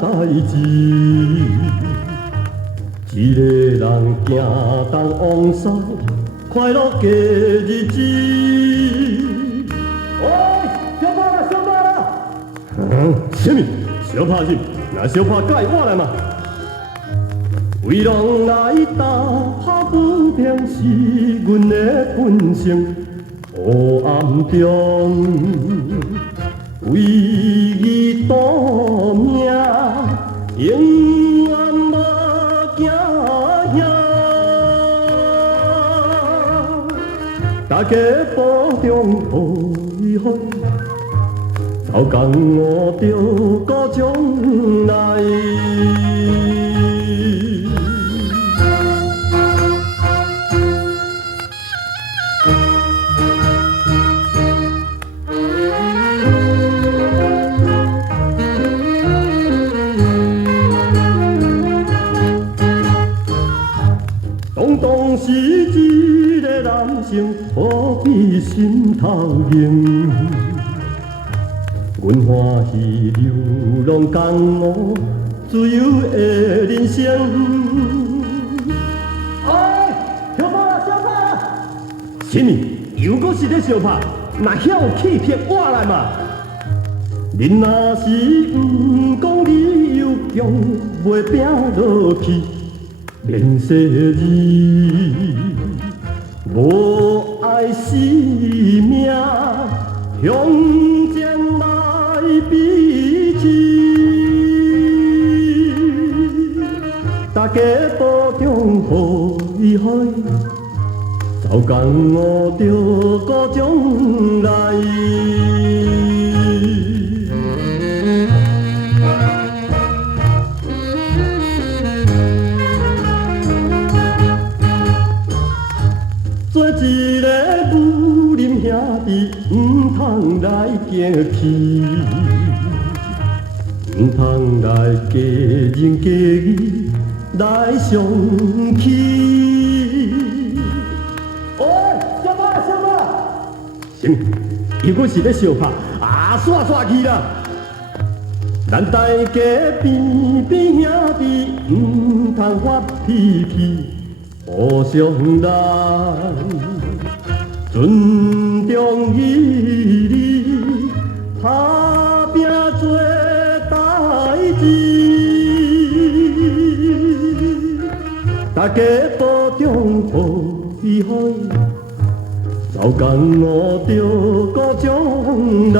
代志。一个人行东往西，快乐过日子。喂，小拍啦，小拍啦！什么？小拍是？那小拍改我来嘛？为人来打拍不平是阮的本性，黑暗中为伊赌命，永远无惊吓。大家保重好伊好，早工我着高将来。当时一个男性，何必心头硬？阮欢喜流浪江湖，自由的人生。哎，小拍啦，小拍啦！什么？又搁是咧相拍？那晓气魄我来嘛！恁若是毋讲理由强，袂拼落去。免世字，无爱生命，向前来比试。大家保重好伊好，早工我着高将来。做一个武林兄弟，毋通来客气，毋通来假仁假义来相欺。喂，小拍小拍，什么？又搁是咧相拍？煞煞去啦！咱大家边边兄弟，毋通发脾气。互相来尊重义理，打拼做代志。大家保重好伊好，早工我着高将来。